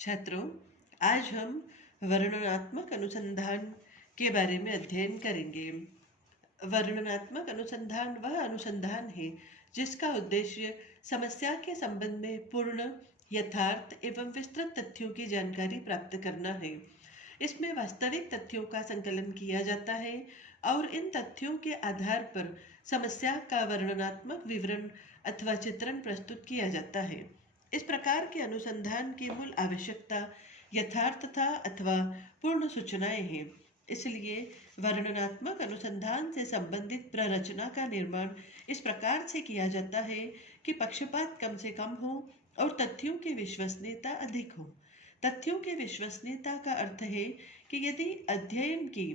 छात्रों, आज हम वर्णनात्मक अनुसंधान के बारे में अध्ययन करेंगे। वर्णनात्मक अनुसंधान वह अनुसंधान है जिसका उद्देश्य समस्या के संबंध में पूर्ण, यथार्थ एवं विस्तृत तथ्यों की जानकारी प्राप्त करना है। इसमें वास्तविक तथ्यों का संकलन किया जाता है और इन तथ्यों के आधार पर समस्या का वर्णनात्मक विवरण अथवा चित्रण प्रस्तुत किया जाता है। इस प्रकार के अनुसंधान की मूल आवश्यकता यथार्थता अथवा पूर्ण सूचनाएं हैं। इसलिए वर्णनात्मक अनुसंधान से संबंधित प्ररचना का निर्माण इस प्रकार से किया जाता है कि पक्षपात कम से कम हो और तथ्यों की विश्वसनीयता अधिक हो। तथ्यों की विश्वसनीयता का अर्थ है कि यदि अध्ययन की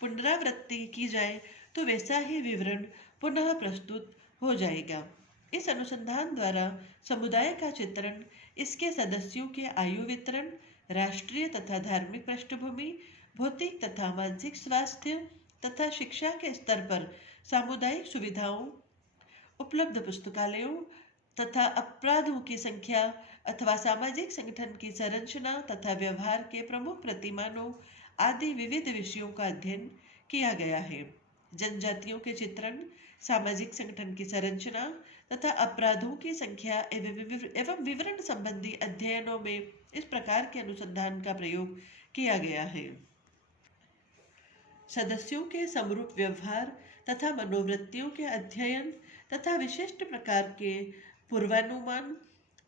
पुनरावृत्ति की जाए तो वैसा ही विवरण पुनः प्रस्तुत हो जाएगा। इस अनुसंधान द्वारा समुदाय का चित्रण, इसके सदस्यों के आयु वितरण, राष्ट्रीय तथा धार्मिक पृष्ठभूमि, भौतिक तथा मानसिक स्वास्थ्य तथा शिक्षा के स्तर पर सामुदायिक सुविधाओं, उपलब्ध पुस्तकालयों तथा अपराधों की संख्या अथवा सामाजिक संगठन की संरचना तथा व्यवहार के प्रमुख प्रतिमानों आदि विविध विषयों का अध्ययन किया गया है। जनजातियों के चित्रण, सामाजिक संगठन की संरचना तथा अपराधों की संख्या एवं विवरण संबंधी अध्ययनों में इस प्रकार के अनुसंधान का प्रयोग किया गया है। सदस्यों के समरूप व्यवहार तथा मनोवृत्तियों के अध्ययन तथा विशिष्ट प्रकार के पूर्वानुमान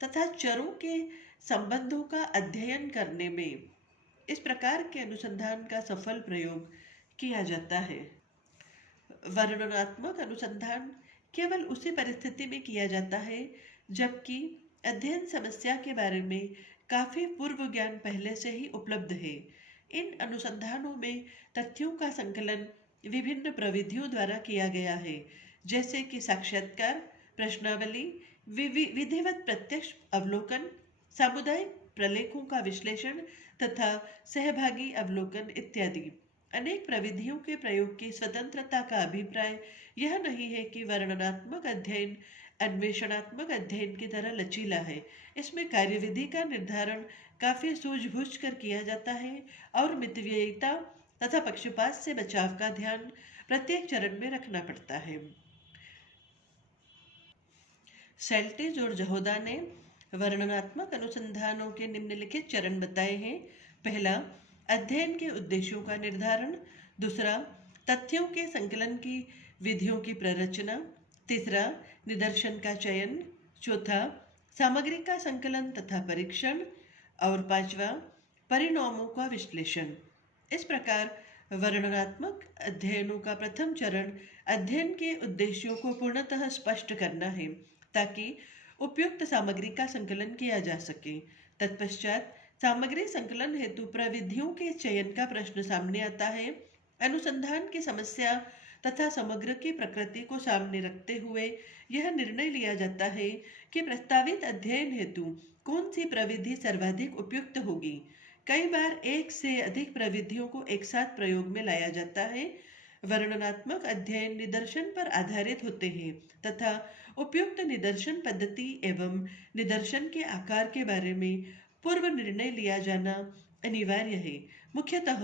तथा चरों के संबंधों का अध्ययन करने में इस प्रकार के अनुसंधान का सफल प्रयोग किया जाता है। वर्णनात्मक अनुसंधान केवल उसी परिस्थिति में किया जाता है जबकि अध्ययन समस्या के बारे में काफी पूर्व ज्ञान पहले से ही उपलब्ध है। इन अनुसंधानों में तथ्यों का संकलन विभिन्न प्रविधियों द्वारा किया गया है, जैसे कि साक्षात्कार, प्रश्नावली, विधिवत प्रत्यक्ष अवलोकन, सामुदायिक प्रलेखों का विश्लेषण तथा सहभागी अवलोकन इत्यादि। अनेक प्रविधियों के प्रयोग की स्वतंत्रता का अभिप्राय यह नहीं है कि वर्णनात्मक अध्ययन अन्वेषणात्मक अध्ययन की तरह लचीला है। इसमें कार्यविधि का निर्धारण काफी सूझबूझ कर किया जाता है और मितव्ययिता तथा पक्षपात से बचाव का ध्यान प्रत्येक चरण में रखना पड़ता है। सेल्टेज और जहोदा ने वर्णनात्मक अनुसंधानों के निम्नलिखित चरण बताए हैं। पहला, अध्ययन के उद्देश्यों का निर्धारण। दूसरा, तथ्यों के संकलन की विधियों की प्ररचना। तीसरा, निदर्शन का चयन। चौथा, सामग्री का संकलन तथा परीक्षण। और पांचवा, परिणामों का विश्लेषण। इस प्रकार वर्णनात्मक अध्ययनों का प्रथम चरण अध्ययन के उद्देश्यों को पूर्णतः स्पष्ट करना है ताकि उपयुक्त सामग्री का संकलन किया जा सके। तत्पश्चात सामग्री संकलन हेतु प्रविधियों के चयन का प्रश्न सामने आता है। अनुसंधान की समस्या तथा समग्र की प्रकृति को सामने रखते हुए यह निर्णय लिया जाता है कि प्रस्तावित अध्ययन हेतु कौन सी प्रविधि सर्वाधिक उपयुक्त होगी। कई बार एक से अधिक प्रविधियों को एक साथ प्रयोग में लाया जाता है। वर्णनात्मक अध्ययन निदर्शन पर आधारित होते हैं तथा उपयुक्त निदर्शन पद्धति एवं निदर्शन के आकार के बारे में पूर्व निर्णय लिया जाना अनिवार्य है। मुख्यतः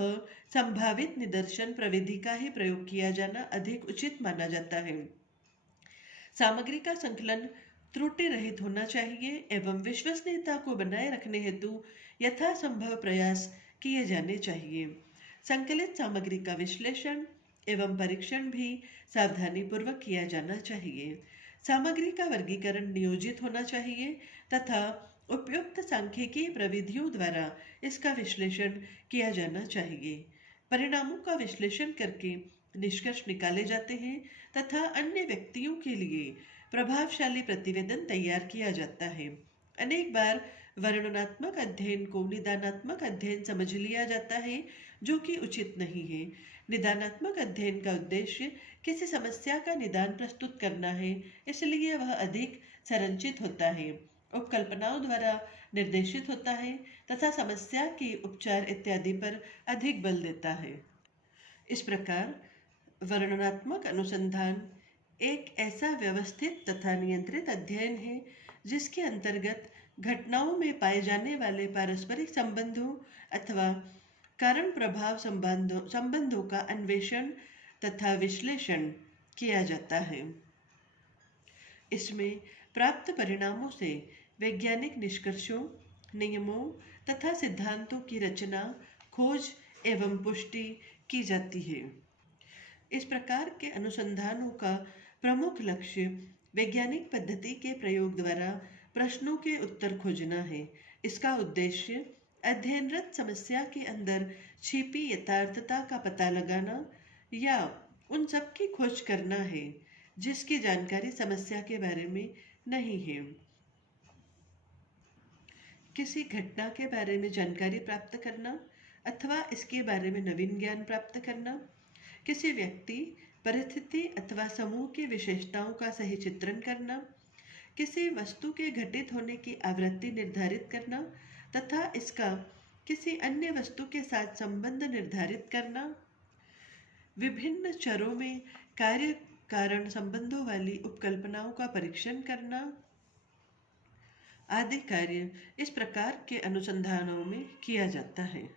संभावित निदर्शन प्रविधि का ही प्रयोग किया जाना अधिक उचित माना जाता है। सामग्री का संकलन त्रुटि रहित होना चाहिए एवं विश्वसनीयता को बनाए रखने हेतु यथासंभव प्रयास किए जाने चाहिए। संकलित सामग्री का विश्लेषण एवं परीक्षण भी सावधानी पूर्वक किया जाना चाहिए। सामग्री का वर्गीकरण नियोजित होना चाहिए तथा उपयुक्त सांख्यिकीय प्रविधियों द्वारा इसका विश्लेषण किया जाना चाहिए। परिणामों का विश्लेषण करके निष्कर्ष निकाले जाते हैं तथा अन्य व्यक्तियों के लिए प्रभावशाली प्रतिवेदन तैयार किया जाता है। अनेक बार वर्णनात्मक अध्ययन को निदानात्मक अध्ययन समझ लिया जाता है, जो कि उचित नहीं है। निदानात्मक अध्ययन का उद्देश्य किसी समस्या का निदान प्रस्तुत करना है, इसलिए वह अधिक संरचित होता है, उपकल्पनाओं द्वारा निर्देशित होता है तथा समस्या के उपचार इत्यादि पर अधिक बल देता है। इस प्रकार वर्णनात्मक अनुसंधान एक ऐसा व्यवस्थित तथा नियंत्रित अध्ययन है जिसके अंतर्गत घटनाओं में पाए जाने वाले पारस्परिक संबंधों अथवा कारण प्रभाव संबंधों का अन्वेषण तथा विश्लेषण किया जाता है। इसमें प्राप्त परिणामों से वैज्ञानिक निष्कर्षों, नियमों तथा सिद्धांतों की रचना, खोज एवं पुष्टि की जाती है। इस प्रकार के अनुसंधानों का प्रमुख लक्ष्य वैज्ञानिक पद्धति के प्रयोग द्वारा प्रश्नों के उत्तर खोजना है। इसका उद्देश्य अध्ययनरत समस्या के अंदर छिपी यथार्थता का पता लगाना या उन सब की खोज करना है जिसकी जानकारी समस्या के बारे में नहीं है। किसी घटना के बारे में जानकारी प्राप्त करना अथवा इसके बारे में नवीन ज्ञान प्राप्त करना, किसी व्यक्ति, परिस्थिति अथवा समूह की विशेषताओं का सही चित्रण करना, किसी वस्तु के घटित होने की आवृत्ति निर्धारित करना तथा इसका किसी अन्य वस्तु के साथ संबंध निर्धारित करना, विभिन्न चरों में कार्य कारण संबंधों वाली उपकल्पनाओं का परीक्षण करना आदि कार्य इस प्रकार के अनुसंधानों में किया जाता है।